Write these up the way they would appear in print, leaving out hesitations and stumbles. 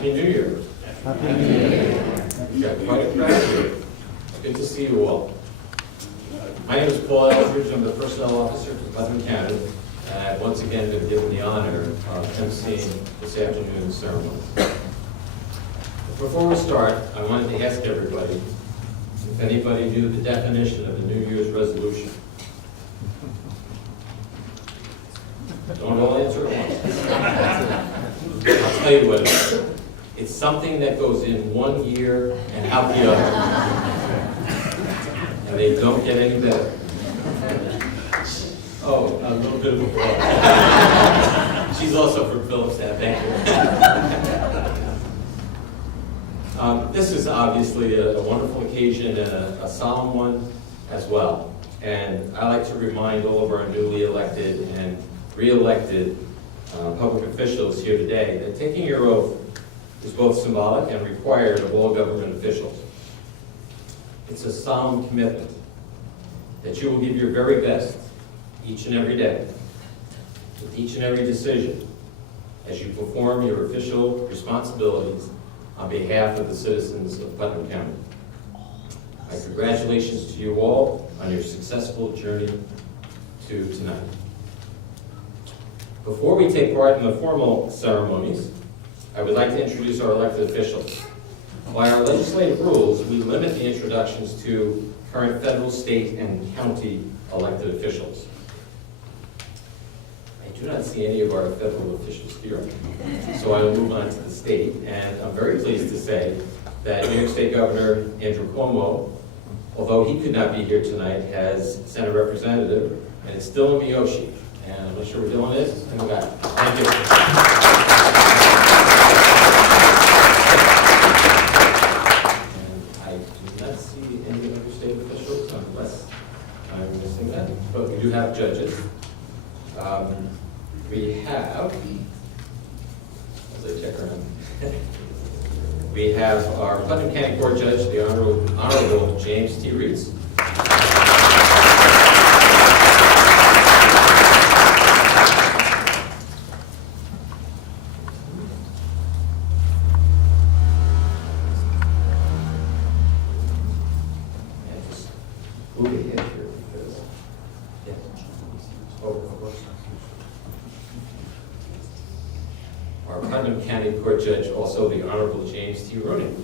Happy New Year. Happy New Year. We've got quite a crowd here. Good to see you all. My name is Paul Eldridge. I'm the Personnel Officer for Putnam County. And I've once again been given the honor of emceeing this afternoon's ceremony. Before we start, I wanted to ask everybody if anybody knew the definition of a New Year's resolution. Don't all answer at once. I'll tell you what it is. It's something that goes in one year and out the other. And they don't get any better. Oh, a little bit of applause. She's also from Phillipstown, thank you. This is obviously a wonderful occasion and a solemn one as well. And I like to remind all of our newly elected and re-elected public officials here today that taking your oath is both symbolic and required of all government officials. It's a solemn commitment that you will give your very best each and every day, with each and every decision, as you perform your official responsibilities on behalf of the citizens of Putnam County. My congratulations to you all on your successful journey to tonight. Before we take part in the formal ceremonies, I would like to introduce our elected officials. By our legislative rules, we limit the introductions to current federal, state, and county elected officials. I do not see any of our federal officials here, so I will move on to the state. And I'm very pleased to say that New York State Governor Andrew Cuomo, although he could not be here tonight, has sent a representative, and it's Dylan Miyoshi. And I'm not sure where Dylan is. And we got it. Thank you. And I do not see any other state officials unless I'm missing that. But we do have judges. We have, as I check around, we have our Putnam County Court Judge, the Honorable James T. Reeds. Our Putnam County Court Judge, also the Honorable James T. Rooney.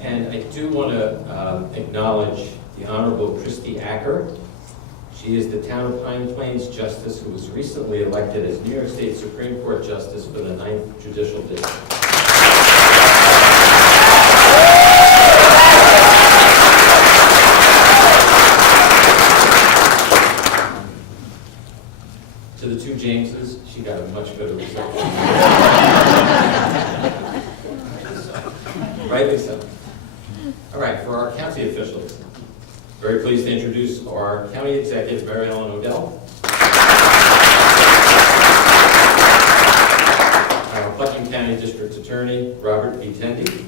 And I do want to acknowledge the Honorable Christy Acker. She is the Town of Pine Plains Justice who was recently elected as New York State Supreme Court Justice for the 9th Judicial District. To the two Jameses, she got a much better result. Rightly so. All right, for our county officials, very pleased to introduce our county executive, Mary Ellen Odell. Our Putnam County District Attorney, Robert B. Tendy.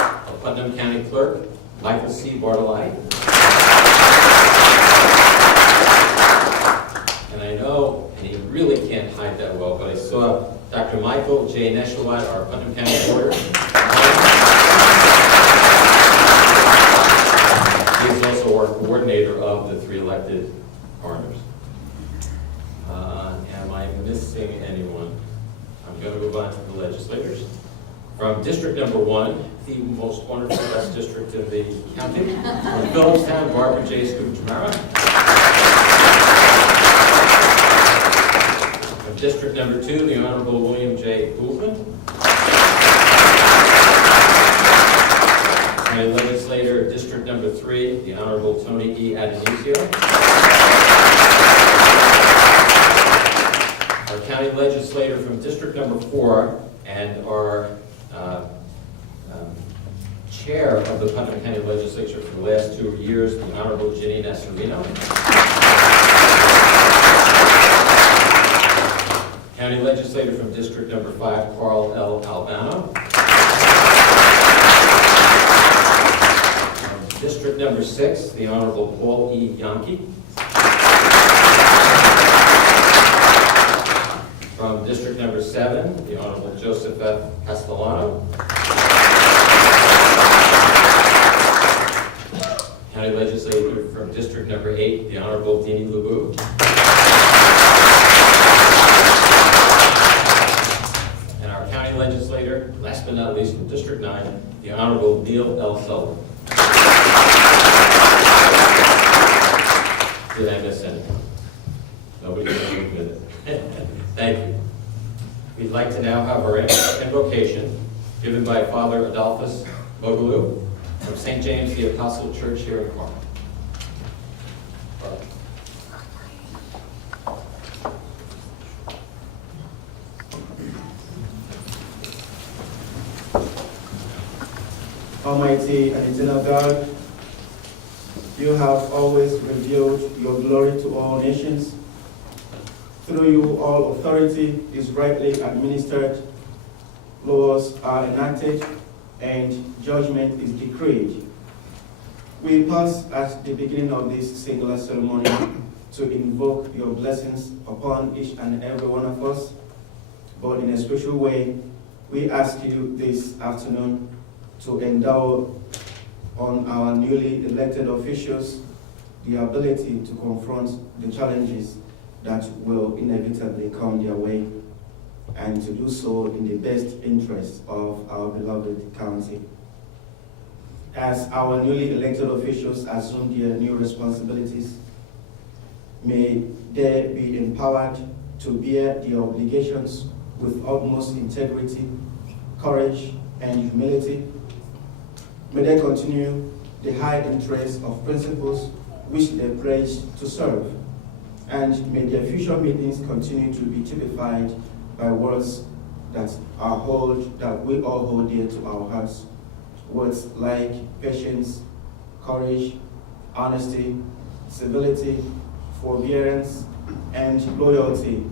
Our Putnam County Clerk, Michael C. Bartolai. And I know, and he really can't hide that well, but I saw Dr. Michael J. Neshawat, our Putnam County lawyer. He is also our coordinator of the 3 elected coroners. Am I missing anyone? I'm going to move on to the legislators. From District Number 1, the most wonderful best district in the county, from Phillipstown, Barbara J. Scoop-Tamara. From District Number 2, the Honorable William J. Goulden. County Legislator, District Number 3, the Honorable Tony E. Adonisio. Our County Legislator from District Number 4 and our Chair of the Putnam County Legislature for the last 2 years, the Honorable Ginny Nasserino. County Legislator from District Number 5, Carl L. Albano. District number 6, the Honorable Paul E. Yankee. From District number 7, the Honorable Joseph F. Castellano. County Legislator from District number 8, the Honorable Deanie LeBou. And our County Legislator, last but not least, from District 9, the Honorable Neil L. Sullivan. Did I miss anything? Nobody can admit it. Thank you. We'd like to now have our invocation given by Father Adolphus Mogaloo from St. James the Apostle Church here in Corinth. Almighty and eternal God, you have always revealed your glory to all nations. Through you, all authority is rightly administered, laws are enacted, and judgment is decreed. We pause at the beginning of this singular ceremony to invoke your blessings upon each and every one of us, but in a special way, we ask you this afternoon to endow on our newly elected officials the ability to confront the challenges that will inevitably come their way, and to do so in the best interest of our beloved county. As our newly elected officials assume their new responsibilities, may they be empowered to bear their obligations with utmost integrity, courage, and humility. May they continue the high interest of principles which they pledge to serve, and may their future meetings continue to be typified by words that we all hold dear to our hearts. Words like patience, courage, honesty, civility, forbearance, and loyalty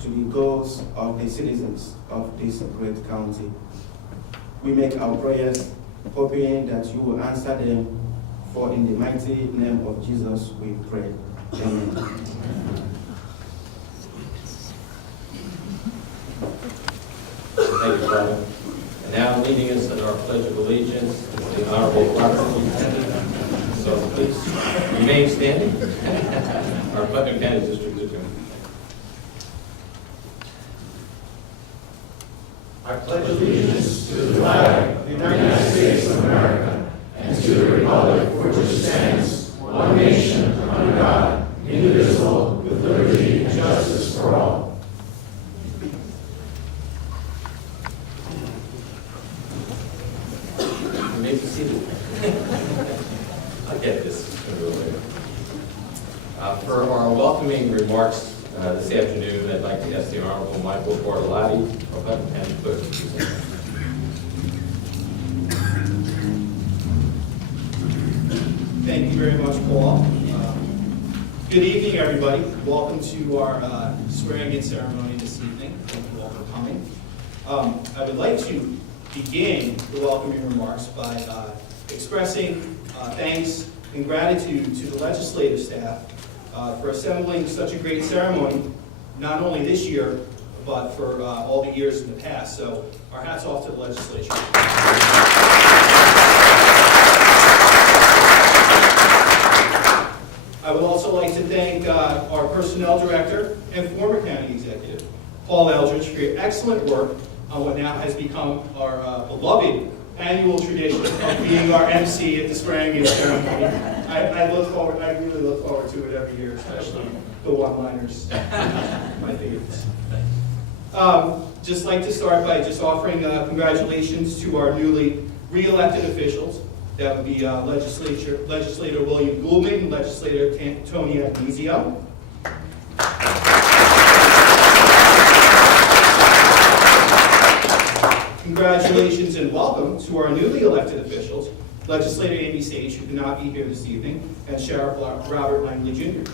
to the goals of the citizens of this great county. We make our prayers hoping that you will answer them, for in the mighty name of Jesus we pray. Amen. Thank you, Father. And now leading us in our Pledge of Allegiance is the Honorable Robert Lieutenant. So please remain standing. Our Putnam County District Attorney. I pledge allegiance to the flag of the United States of America and to the republic for which it stands, one nation, under God, indivisible, with liberty and justice for all. You may be seated. I'll get this. For our welcoming remarks this afternoon, I'd like to ask the Honorable Michael Bortolotti of Putnam County Clerk to present. Thank you very much, Paul. Good evening, everybody. Welcome to our swearing-in ceremony this evening. Thank you all for coming. I would like to begin the welcoming remarks by expressing thanks and gratitude to the legislative staff for assembling such a great ceremony, not only this year, but for all the years in the past. So our hats off to the legislature. I would also like to thank our personnel director and former county executive, Paul Eldridge, for your excellent work on what now has become our beloved annual tradition of being our MC at the swearing-in ceremony. I really look forward to it every year, especially the one-liners, my favorites. Just like to start by just offering congratulations to our newly re-elected officials. That would be Legislator William Goulman and Legislator Tony Agnizio. Congratulations and welcome to our newly elected officials, Legislator Amy Sage, who cannot be here this evening, and Sheriff Robert Langley Jr.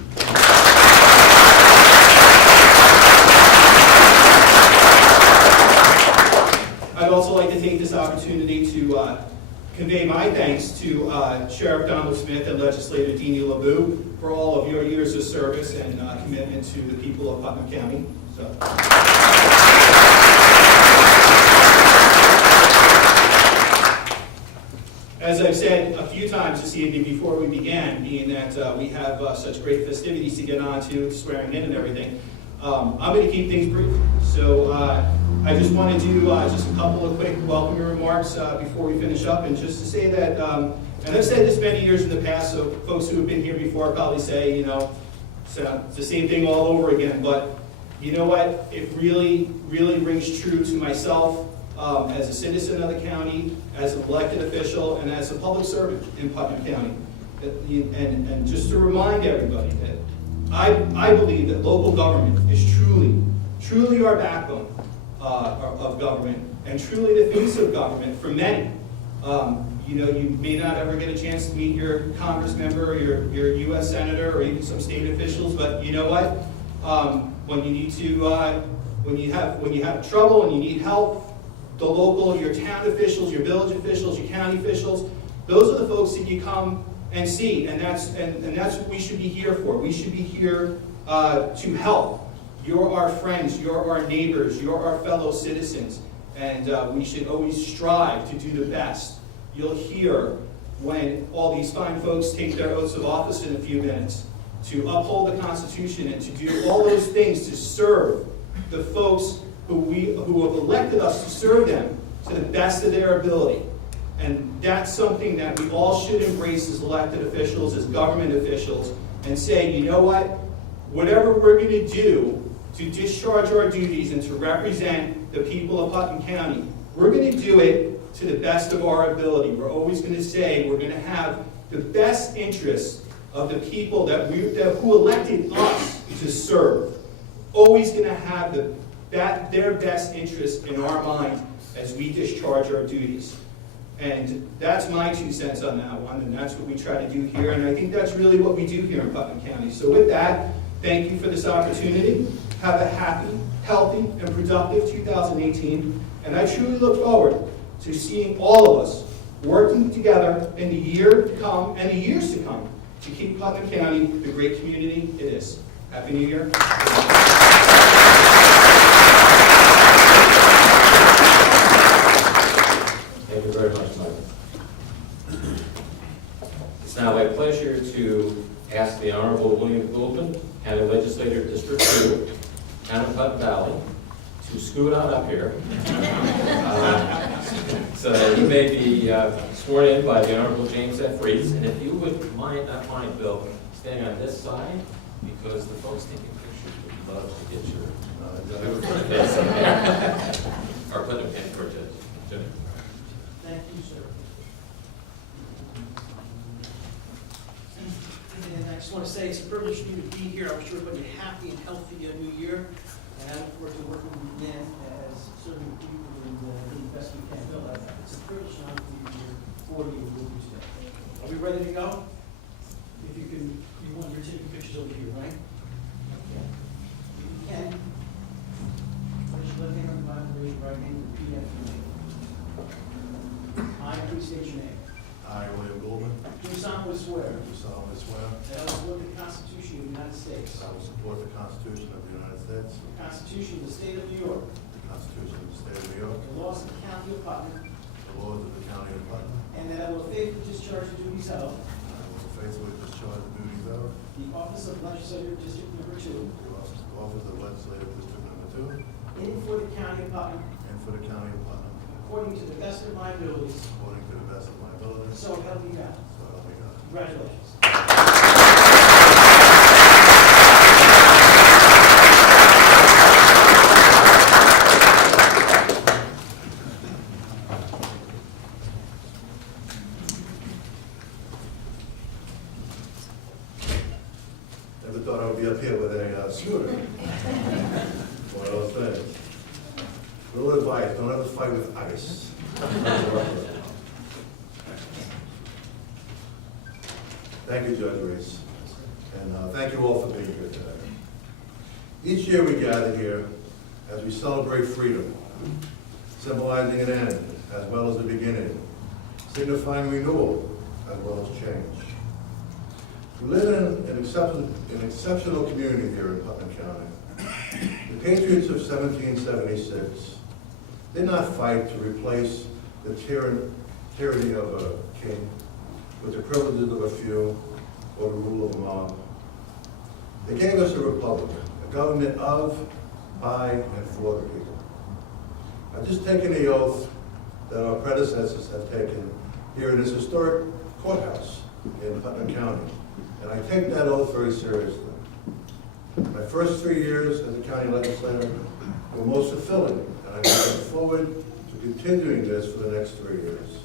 I'd also like to take this opportunity to convey my thanks to Sheriff Donald Smith and Legislator Deanie LeBou for all of your years of service and commitment to the people of Putnam County. So. As I've said a few times this evening before we began, being that we have such great festivities to get on to, swearing in and everything, I'm going to keep things brief. So I just want to do just a couple of quick welcoming remarks before we finish up, and just to say that, and I've said this many years in the past, so folks who have been here before probably say, you know, it's the same thing all over again, but you know what? It really, really rings true to myself as a citizen of the county, as an elected official, and as a public servant in Putnam County. And just to remind everybody that I believe that local government is truly our backbone of government, and truly the face of government for many. You know, you may not ever get a chance to meet your Congress member or your U.S. Senator or even some state officials, but you know what? When you need to, when you have trouble and you need help, the local, your town officials, your village officials, your county officials, those are the folks that you come and see, and that's what we should be here for. We should be here to help. You're our friends, you're our neighbors, you're our fellow citizens, and we should always strive to do the best. You'll hear when all these fine folks take their oaths of office in a few minutes to uphold the Constitution and to do all those things to serve the folks who have elected us to serve them to the best of their ability. And that's something that we all should embrace as elected officials, as government officials, and say, you know what? Whatever we're going to do to discharge our duties and to represent the people of Putnam County, we're going to do it to the best of our ability. We're always going to say we're going to have the best interests of the people who elected us to serve. Always going to have their best interest in our mind as we discharge our duties. And that's my 2 cents on that one, and that's what we try to do here, and I think that's really what we do here in Putnam County. So with that, thank you for this opportunity. Have a happy, healthy, and productive 2018, and I truly look forward to seeing all of us working together in the year to come and the years to come to keep Putnam County the great community it is. Happy New Year. Thank you very much, Mike. It's now my pleasure to ask the Honorable William Goldman, County Legislator District 2, Town of Putnam Valley, to scoot on up here. So that he may be sworn in by the Honorable James F. Reese. And if you would not mind, Bill, standing on this side, because the folks taking pictures would love to get your face in there. Or Putnam County Court Judge. Jimmy. Thank you, sir. And I just want to say it's a privilege for you to be here. I wish everybody a happy and healthy new year. And I look forward to working with you again as serving people in the best we can. Bill, it's a privilege and honor to be here for you and with you today. Are we ready to go? If you can, you're taking pictures over here, right? Okay. If you can, place your left hand on the Bible, raise your right hand, and repeat after me. I, please state your name. I, William Goldman, Do solemnly swear do solemnly swear that I will support the Constitution of the United States, that I will support the Constitution of the United States, the Constitution of the State of New York, the Constitution of the State of New York, the laws of the County of Putnam, the laws of the County of Putnam, and that I will faithfully discharge the duties of and I will faithfully discharge the duties of the office of Legislative District Number 2 the office of Legislative District Number 2 in and for the County of Putnam, and for the County of Putnam, according to the best of my abilities, according to the best of my abilities, so help me God. so help me God. Congratulations. Never thought I would be up here with a scooter. One of those things. Little advice, don't ever fight with ice. Thank you, Judge Reese. And thank you all for being here today. Each year we gather here as we celebrate freedom, symbolizing an end as well as a beginning, signifying renewal as well as change. We live in an exceptional community here in Putnam County. The Patriots of 1776 did not fight to replace the tyranny of a king with the privileges of a few or the rule of a mob. They gave us a republic, a government of, by, and for the people. I've just taken the oath that our predecessors have taken here in this historic courthouse in Putnam County, and I take that oath very seriously. My first 3 years as a county legislator were most fulfilling, and I'm looking forward to continuing this for the next 3 years.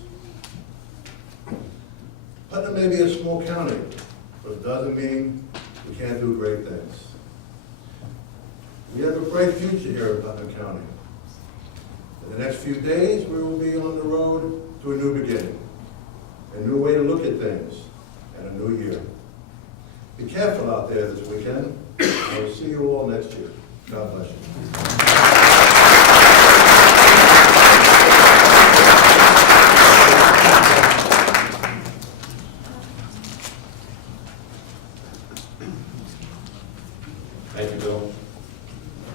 Putnam may be a small county, but it doesn't mean we can't do great things. We have a bright future here in Putnam County. In the next few days, we will be on the road to a new beginning, a new way to look at things, and a new year. Be careful out there this weekend. I will see you all next year. God bless you. Thank you, Bill.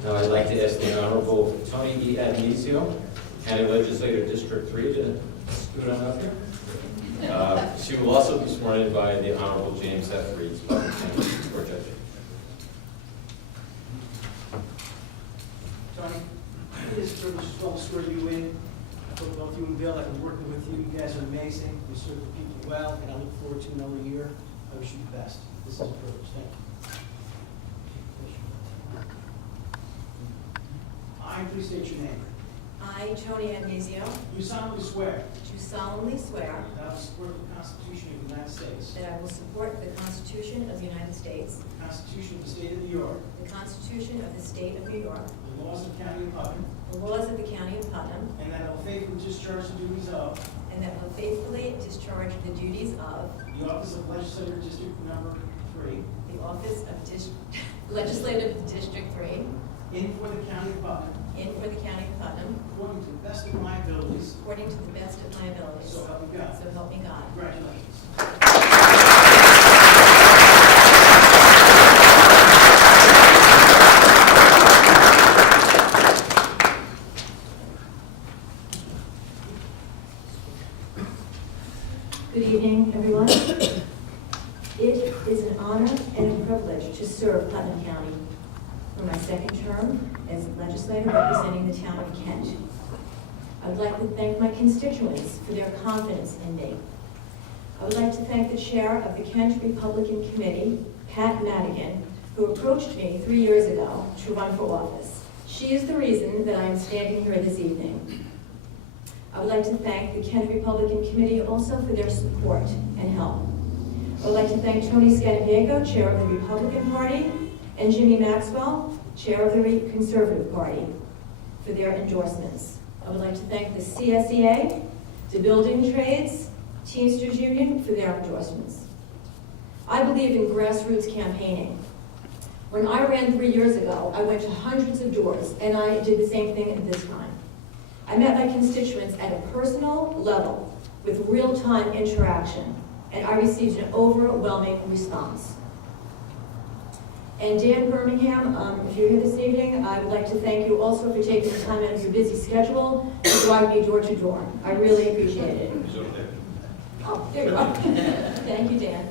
Now I'd like to ask the Honorable Tony E. Admisio, County Legislator District 3, to scoot on up here. She will also be sworn in by the Honorable James F. Reed, Putnam County Court Judge. Tony, it is a privilege as well to swear you in. I hope both you and Bill, I've been working with you. You guys are amazing. You serve the people well, and I look forward to another year. I wish you the best. This is a privilege. Thank you. I, please state your name. I, Tony Admisio, You solemnly swear do solemnly swear that I will support the Constitution of the United States, that I will support the Constitution of the United States, the Constitution of the State of New York, the Constitution of the State of New York, the laws of the County of Putnam, the laws of the County of Putnam, and that I will faithfully discharge the duties of and that I will faithfully discharge the duties of the office of Legislator District Number 3 the office of Legislative District 3 in for the County of Putnam, in for the County of Putnam, according to the best of my abilities. according to the best of my abilities. So help me God. So help me God. Congratulations. Good evening, everyone. It is an honor and a privilege to serve Putnam County for my second term as legislator representing the town of Kent. I would like to thank my constituents for their confidence in me. I would like to thank the chair of the Kent Republican Committee, Pat Madigan, who approached me 3 years ago to run for office. She is the reason that I am standing here this evening. I would like to thank the Kent Republican Committee also for their support and help. I would like to thank Tony Scandiego, chair of the Republican Party, and Jimmy Maxwell, chair of the Conservative Party, for their endorsements. I would like to thank the CSEA, the Building Trades, Teamsters Union for their endorsements. I believe in grassroots campaigning. When I ran 3 years ago, I went to hundreds of doors, and I did the same thing at this time. I met my constituents at a personal level with real-time interaction, and I received an overwhelming response. And Dan Birmingham, if you're here this evening, I would like to thank you also for taking the time out of your busy schedule to drive me door to door. I really appreciate it. Oh, there you go. Thank you, Dan.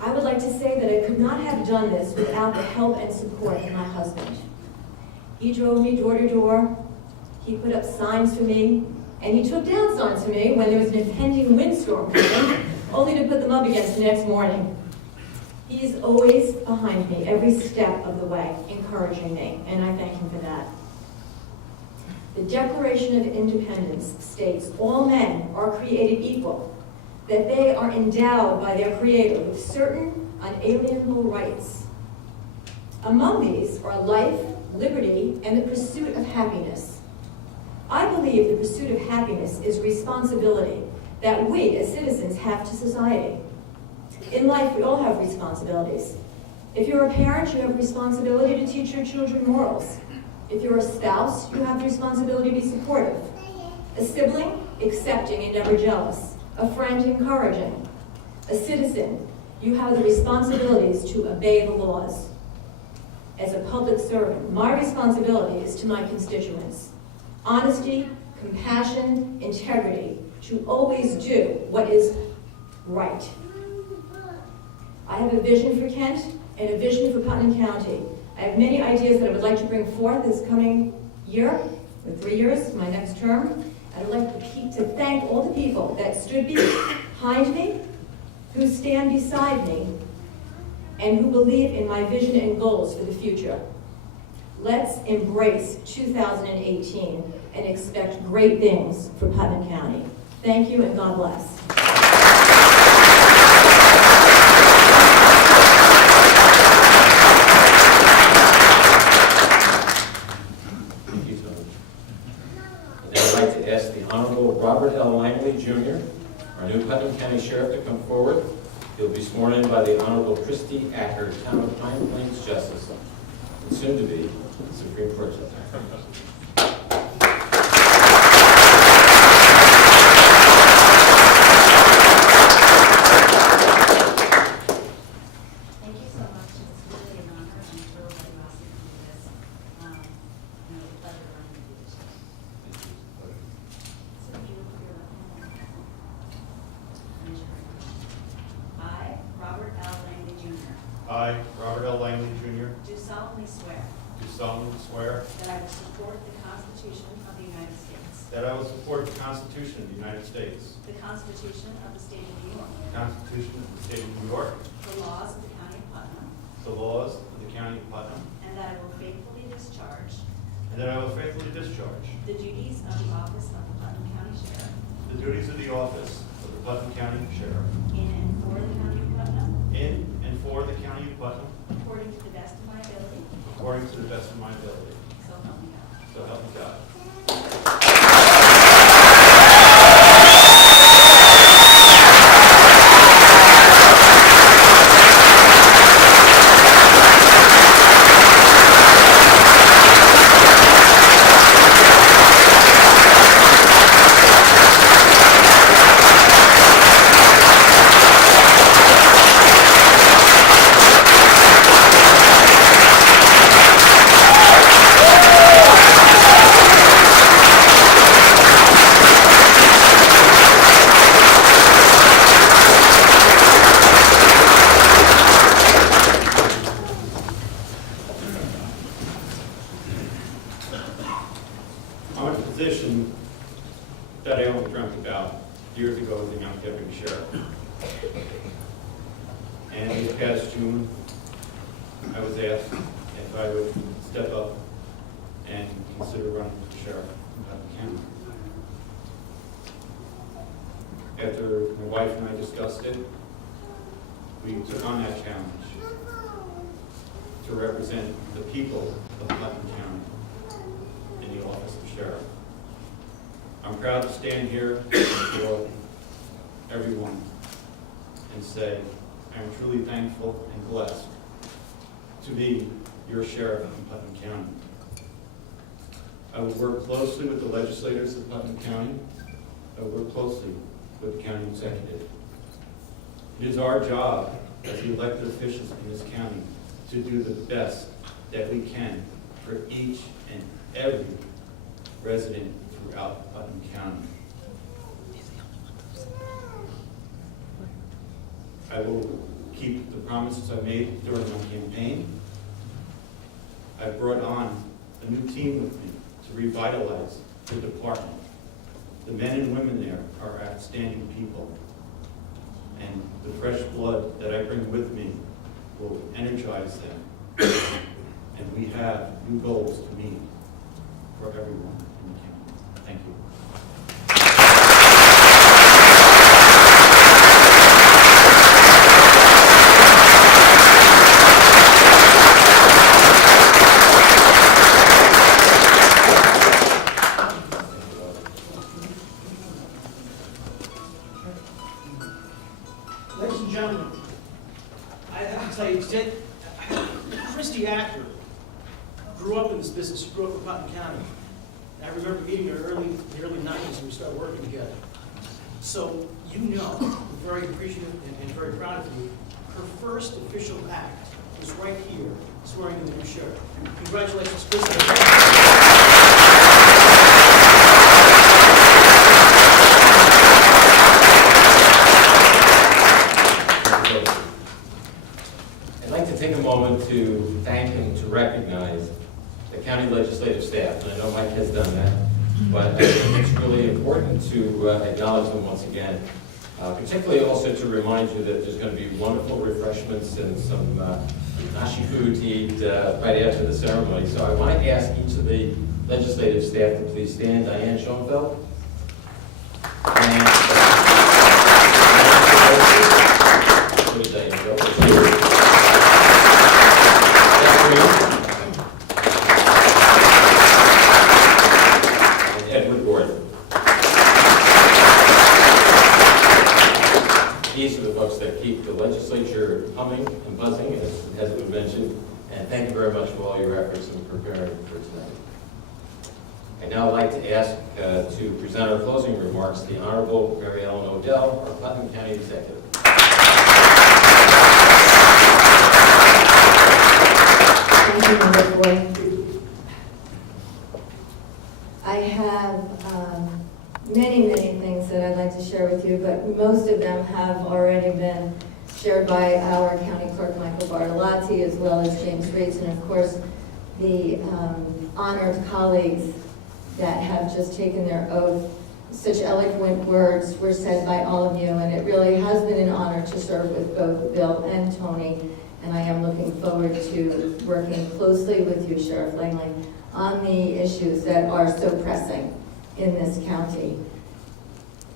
I would like to say that I could not have done this without the help and support of my husband. He drove me door to door, he put up signs for me, and he took down signs for me when there was an impending windstorm coming, only to put them up again the next morning. He is always behind me, every step of the way, encouraging me, and I thank him for that. The Declaration of Independence states all men are created equal, that they are endowed by their Creator with certain unalienable rights. Among these are life, liberty, and the pursuit of happiness. I believe the pursuit of happiness is a responsibility that we as citizens have to society. In life, we all have responsibilities. If you're a parent, you have a responsibility to teach your children morals. If you're a spouse, you have the responsibility to be supportive. A sibling, accepting and never jealous. A friend, encouraging. A citizen, you have the responsibilities to obey the laws. As a public servant, my responsibility is to my constituents. Honesty, compassion, integrity, to always do what is right. I have a vision for Kent and a vision for Putnam County. I have many ideas that I would like to bring forth this coming year, or 3 years, my next term. I'd like to thank all the people that stood behind me, who stand beside me, and who believe in my vision and goals for the future. Let's embrace 2018 and expect great things for Putnam County. Thank you and God bless. Thank you, Tony. And then I'd like to ask the Honorable Robert L. Langley, Jr., our new Putnam County Sheriff, to come forward. He'll be sworn in by the Honorable Christy Acker, Town of Pine Plains Justice, and soon to be Supreme Court Justice. Thank you so much. It's really an honor. I'm thrilled that you asked me to do this. It's a pleasure running with you this year. So if you would put your left hand on the Raise your right hand. I, Robert L. Langley Jr., I, Robert L. Langley Jr., do solemnly swear do solemnly swear that I will support the Constitution of the United States, that I will support the Constitution of the United States, the Constitution of the State of New York, the Constitution of the State of New York, the laws of the County of Putnam, the laws of the County of Putnam, and that I will faithfully discharge and that I will faithfully discharge the duties of the office of the Putnam County Sheriff the duties of the office of the Putnam County Sheriff in and for the County of Putnam, in and for the County of Putnam, according to the best of my ability, according to the best of my ability. so help me God. So help me God. I'm in a position that I only dreamt about years ago as a young deputy sheriff. And this past June, I was asked if I would step up and consider running for sheriff in Putnam County. After my wife and I discussed it, we took on that challenge to represent the people of Putnam County in the office of sheriff. I'm proud to stand here before everyone and say I'm truly thankful and blessed to be your sheriff in Putnam County. I will work closely with the legislators of Putnam County. I will work closely with the county executive. It is our job as the elected officials in this county to do the best that we can for each and every resident throughout Putnam County. I will keep the promises I made during my campaign. I brought on a new team with me to revitalize the department. The men and women there are outstanding people, and the fresh blood that I bring with me will energize them. And we have new goals to meet for everyone in the county. Thank you. Ladies and gentlemen, I have to tell you, Christy Acker grew up in this business. She grew up in Putnam County. I remember remember meeting her in the early 90s when we started working together. So you know, we're very appreciative and very proud of you. Her first official act was right here, swearing in the new sheriff. Congratulations, Chris. I'd like to take a moment to thank and to recognize the county legislative staff, and I know Mike has done that, but I think it's really important to acknowledge them once again, particularly also to remind you that there's going to be wonderful refreshments and some nashi food to eat right after the ceremony. So I want to ask each of the legislative staff to please stand. Diane Schoenfeld. Where did Diane go? And Edward Gordon. These are the folks that keep the legislature humming and buzzing, as we mentioned, and thank you very much for all your efforts in preparing for tonight. I'd now like to ask to present our closing remarks, the Honorable Mary Ellen Odell, our Putnam County Executive. Thank you, Member Boyd. I have many things that I'd like to share with you, but most of them have already been shared by our County Clerk, Michael Bartolotti, as well as James Reitz, and of course, the honored colleagues that have just taken their oath. Such eloquent words were said by all of you, and it really has been an honor to serve with both Bill and Tony, and I am looking forward to working closely with you, Sheriff Langley, on the issues that are so pressing in this county.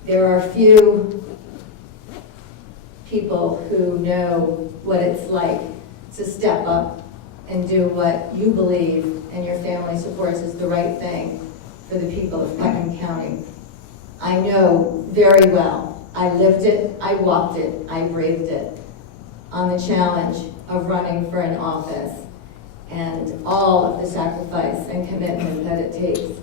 There are few people who know what it's like to step up and do what you believe and your family supports is the right thing for the people of Putnam County. I know very well. I lived it, I walked it, I braved it on the challenge of running for an office and all of the sacrifice and commitment that it takes.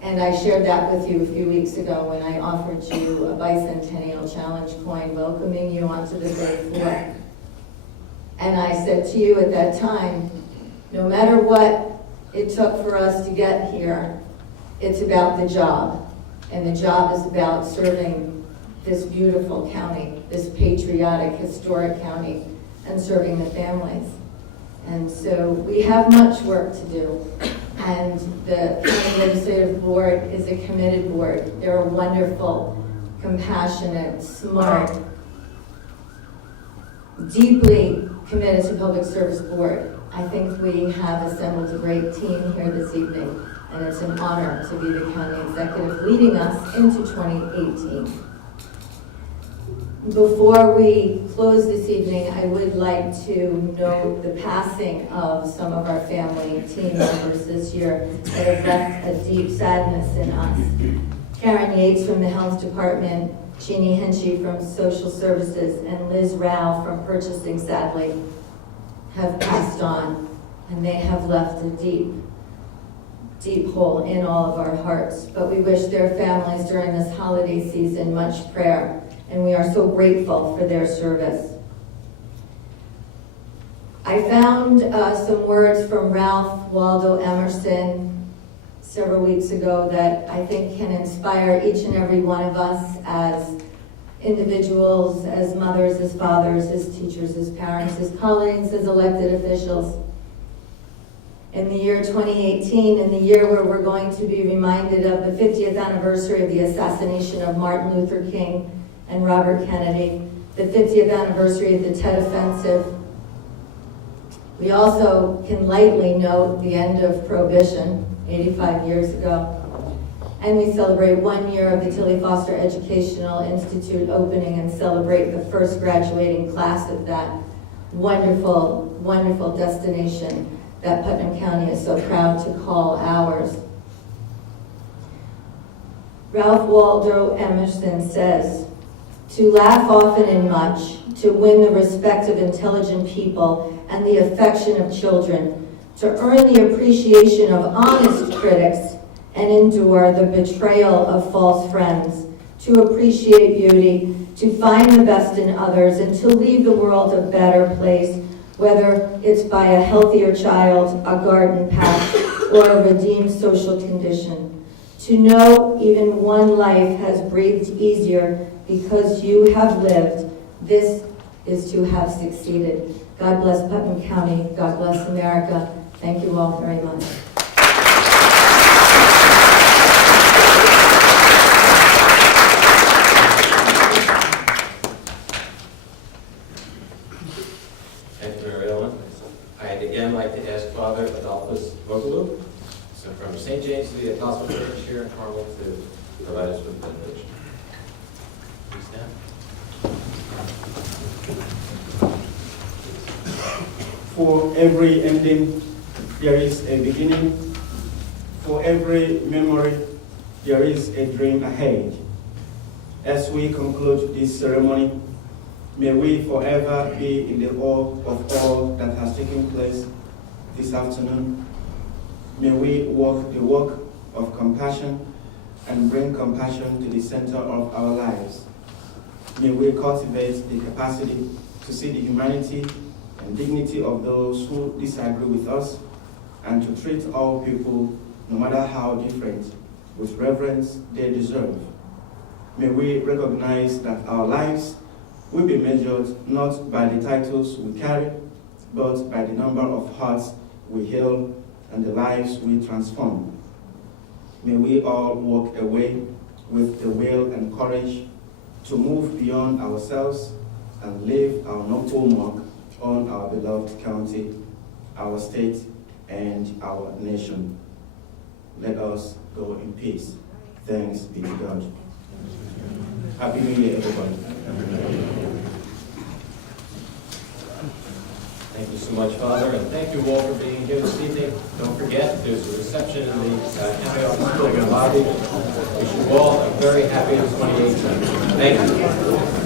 And I shared that with you a few weeks ago when I offered you a bicentennial challenge coin welcoming you onto the third floor. And I said to you at that time, no matter what it took for us to get here, it's about the job. And the job is about serving this beautiful county, this patriotic, historic county, and serving the families. And so we have much work to do. And the County Legislative Board is a committed board. They're a wonderful, compassionate, smart, deeply committed to public service board. I think we have assembled a great team here this evening, and it's an honor to be the county executive leading us into 2018. Before we close this evening, I would like to note the passing of some of our family team members this year that have left a deep sadness in us. Karen Yates from the Health Department, Jeannie Henchy from Social Services, and Liz Rao from Purchasing, sadly, have passed on, and they have left a deep hole in all of our hearts. But we wish their families during this holiday season much prayer, and we are so grateful for their service. I found some words from Ralph Waldo Emerson several weeks ago that I think can inspire each and every one of us as individuals, as mothers, as fathers, as teachers, as parents, as colleagues, as elected officials. In the year 2018, in the year where we're going to be reminded of the 50th anniversary of the assassination of Martin Luther King and Robert Kennedy, the 50th anniversary of the Tet Offensive. We also can lightly note the end of Prohibition 85 years ago. And we celebrate 1 year of the Tilly Foster Educational Institute opening and celebrate the first graduating class of that wonderful, wonderful destination that Putnam County is so proud to call ours. Ralph Waldo Emerson says, "To laugh often and much, to win the respect of intelligent people and the affection of children, to earn the appreciation of honest critics and endure the betrayal of false friends, to appreciate beauty, to find the best in others, and to leave the world a better place, whether it's by a healthier child, a garden patch, or a redeemed social condition. To know even one life has breathed easier because you have lived, this is to have succeeded. God bless Putnam County. God bless America. Thank you all very much. Thank you, Mary Ellen. I'd again like to ask Father Adolphus Vogelou, so from St. James to the Apostle Church here in Carmel, to provide us with the benediction. Please stand. For every ending, there is a beginning. For every memory, there is a dream ahead. As we conclude this ceremony, may we forever be in the awe of all that has taken place this afternoon. May we walk the walk of compassion and bring compassion to the center of our lives. May we cultivate the capacity to see the humanity and dignity of those who disagree with us, and to treat all people, no matter how different, with reverence they deserve. May we recognize that our lives will be measured not by the titles we carry, but by the number of hearts we heal and the lives we transform. May we all walk away with the will and courage to move beyond ourselves and leave our noble mark on our beloved county, our state, and our nation. Let us go in peace. Thanks be to God. Happy New Year, everybody. Thank you so much, Father, and thank you all for being here this evening. Don't forget, there's a reception in the county office building lobby. Wish you all a very happy 2018. Thank you.